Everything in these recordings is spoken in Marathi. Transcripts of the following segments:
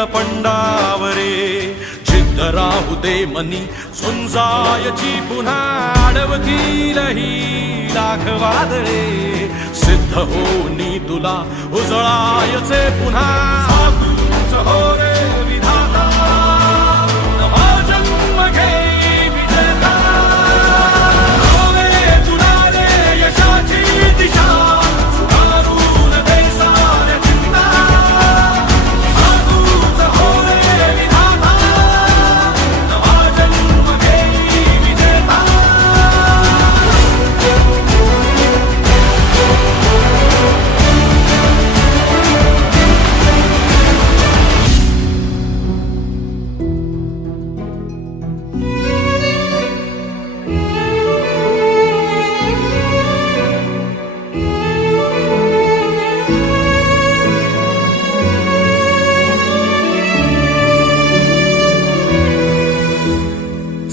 नीलपंडावरे जिद्द राहू दे मनी झुंजायची पुन्हा अडवतील ही लाख वादळे सिद्ध होनी तुला उजळायचे पुन्हा साधूच हो रे विधाता नवा जन्म घेई विजेता होवे तुला रे यशाची दिशा सुधारून दे साऱ्या चिंता साधूच हो रे विधाता नवा जन्म घेई विजेता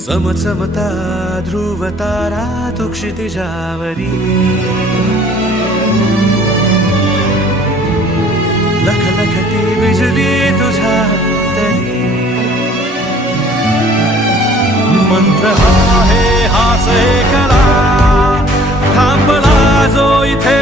चमचमता ध्रुव तारा तू क्षितिजावरी लखलखती बिजली तुझ्या तरी मंत्र आहे हाच एकला थांबला जो इथे